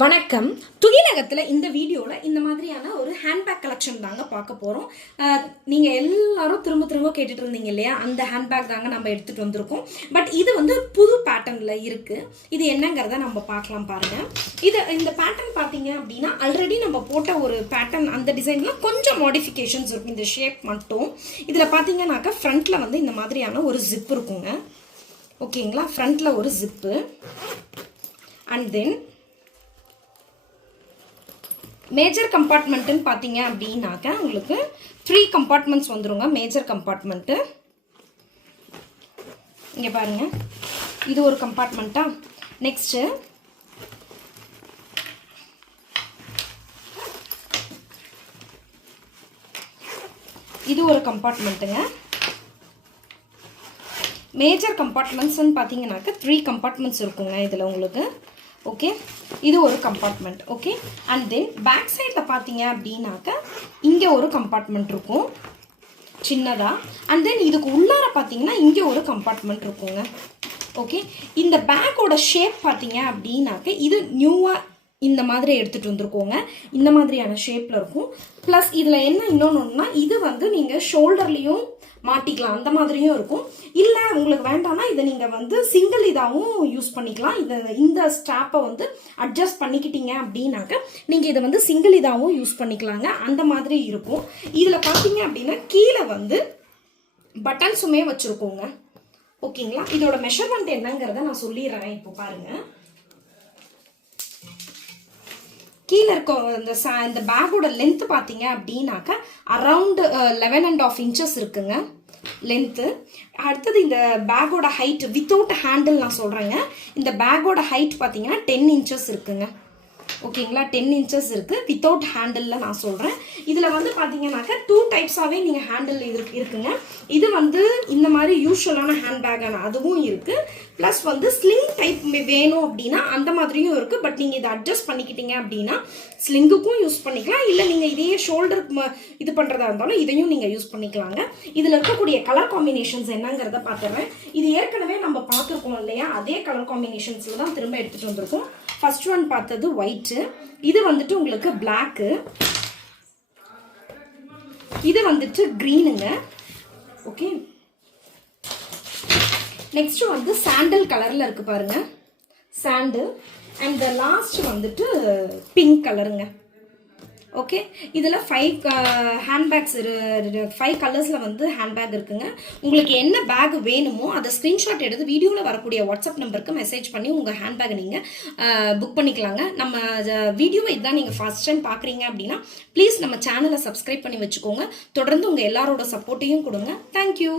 வணக்கம். துகிலகத்தில் இந்த வீடியோவில் இந்த மாதிரியான ஒரு ஹேண்ட்பேக் கலெக்ஷன் தாங்க பார்க்க போகிறோம். நீங்கள் எல்லாரும் திரும்ப திரும்ப கேட்டுட்டு இருந்தீங்க இல்லையா, அந்த ஹேண்ட்பேக் தாங்க நம்ம எடுத்துகிட்டு வந்திருக்கோம். பட் இது வந்து புது பேட்டர்னில் இருக்குது. இது என்னங்கிறத நம்ம பார்க்கலாம் பாருங்கள். இந்த பேட்டர்ன் பார்த்தீங்க அப்படின்னா ஆல்ரெடி நம்ம போட்ட ஒரு பேட்டர்ன், அந்த டிசைனில் கொஞ்சம் மாடிஃபிகேஷன்ஸ் இருக்கும். இந்த ஷேப் மட்டும் இதில் பார்த்தீங்கன்னாக்கா ஃப்ரண்ட்டில் வந்து இந்த மாதிரியான ஒரு ஜிப் இருக்குங்க. ஓகேங்களா, ஃப்ரண்ட்டில் ஒரு ஜிப்பு அண்ட் தென் மேஜர் கம்பார்ட்மெண்ட்டுன்னு பார்த்தீங்க அப்படின்னாக்க உங்களுக்கு 3 கம்பார்ட்மெண்ட்ஸ் வந்துருங்க. மேஜர் கம்பார்ட்மெண்ட்டு இங்கே பாருங்க, இது ஒரு கம்பார்ட்மெண்ட்டா. நெக்ஸ்ட்டு இது ஒரு கம்பார்ட்மெண்ட்டுங்க. மேஜர் கம்பார்ட்மெண்ட்ஸ்ன்னு பார்த்தீங்கன்னாக்க 3 கம்பார்ட்மெண்ட்ஸ் இருக்குங்க இதில் உங்களுக்கு. ஓகே, இது ஒரு compartment. Okay, and then back சைடில் பார்த்தீங்க அப்படின்னாக்க இங்கே ஒரு கம்பார்ட்மெண்ட் இருக்கும் சின்னதாக. அண்ட் தென் இதுக்கு உள்ளார பார்த்தீங்கன்னா இங்கே ஒரு கம்பார்ட்மெண்ட் இருக்குங்க. ஓகே, இந்த பேக்கோட ஷேப் பார்த்தீங்க அப்படின்னாக்க இது நியூவாக இந்த மாதிரி எடுத்துகிட்டு வந்துருக்கோங்க. இந்த மாதிரியான ஷேப்பில் இருக்கும். ப்ளஸ் இதில் என்ன இன்னொன்றுனா, இது வந்து நீங்கள் ஷோல்டர்லேயும் மாட்டிக்கலாம், அந்த மாதிரியும் இருக்கும். இல்லை உங்களுக்கு வேண்டாம்னா இதை நீங்கள் வந்து சிங்கிள் இதாகவும் யூஸ் பண்ணிக்கலாம். இந்த ஸ்ட்ராப்பை வந்து அட்ஜஸ்ட் பண்ணிக்கிட்டீங்க அப்படின்னாக்க நீங்கள் இதை வந்து சிங்கிள் இதாகவும் யூஸ் பண்ணிக்கலாங்க. அந்த மாதிரி இருக்கும். இதில் பார்த்தீங்க அப்படின்னா கீழே வந்து பட்டன்ஸுமே வச்சுருக்கோங்க. ஓகேங்களா, இதோட மெஷர்மெண்ட் என்னங்கிறத நான் சொல்லிடுறேன். இப்போ பாருங்கள், கீழே இருக்க இந்த பேக்கோட லென்த் பார்த்தீங்க அப்படின்னாக்க அரவுண்ட் 11.5 இன்ச்சஸ் இருக்குங்க லென்த்து. அடுத்தது இந்த பேக்கோட ஹைட் வித்தவுட் ஹேண்டில் நான் சொல்கிறேங்க. இந்த பேக்கோட ஹைட் பார்த்தீங்கன்னா 10 இன்ச்சஸ் இருக்குங்க. ஓகேங்களா, 10 இன்ச்சஸ் இருக்குது வித்தவுட் ஹேண்டிலில் நான் சொல்கிறேன். இதில் வந்து பார்த்தீங்கன்னாக்கா 2 டைப்ஸாகவே நீங்கள் ஹேண்டில் இருக்குங்க. இது வந்து இந்த மாதிரி யூஸ்வலான ஹேண்ட்பேக்கான அதுவும் இருக்குது. ப்ளஸ் வந்து ஸ்லிங் டைப் வேணும் அப்படின்னா அந்த மாதிரியும் இருக்குது. பட் நீங்கள் இதை அட்ஜஸ்ட் பண்ணிக்கிட்டீங்க அப்படின்னா ஸ்லிங்குக்கும் யூஸ் பண்ணிக்கலாம். இல்லை நீங்கள் இதையே ஷோல்டருக்கு இது பண்ணுறதா இருந்தாலும் இதையும் நீங்கள் யூஸ் பண்ணிக்கலாங்க. இதில் இருக்கக்கூடிய கலர் காம்பினேஷன்ஸ் என்னங்கிறத பார்த்துடுறேன். இது ஏற்கனவே நம்ம பார்த்துருக்கோம் இல்லையா, அதே கலர் காம்பினேஷன்ஸில் தான் திரும்ப எடுத்துகிட்டு வந்திருக்கோம். ஃபர்ஸ்ட் ஒன் பார்த்தது ஒயிட்டு, இது வந்துட்டு உங்களுக்கு பிளாக்கு, இது வந்துட்டு க்ரீனுங்க. ஓகே, நெக்ஸ்ட் வந்து சாண்டல் கலர்ல இருக்கு பாருங்க, சாண்டல். அண்ட் லாஸ்ட் வந்துட்டு பிங்க் கலருங்க. ஓகே, இதில் 5 ஹேண்ட்பேக்ஸ் 5 கலர்ஸில் வந்து ஹேண்ட்பேக் இருக்குங்க. உங்களுக்கு என்ன பேக் வேணுமோ அதை ஸ்க்ரீன்ஷாட் எடுத்து வீடியோவில் வரக்கூடிய வாட்ஸ்அப் நம்பருக்கு மெசேஜ் பண்ணி உங்கள் ஹேண்ட்பேக்கை நீங்கள் புக் பண்ணிக்கலாங்க. நம்ம வீடியோவை இதுதான் நீங்கள் ஃபர்ஸ்ட் டைம் பார்க்குறீங்க அப்படின்னா ப்ளீஸ் நம்ம சேனலை சப்ஸ்கிரைப் பண்ணி வச்சுக்கோங்க. தொடர்ந்து உங்கள் எல்லாரோட சப்போர்ட்டையும் கொடுங்க. தேங்க்யூ.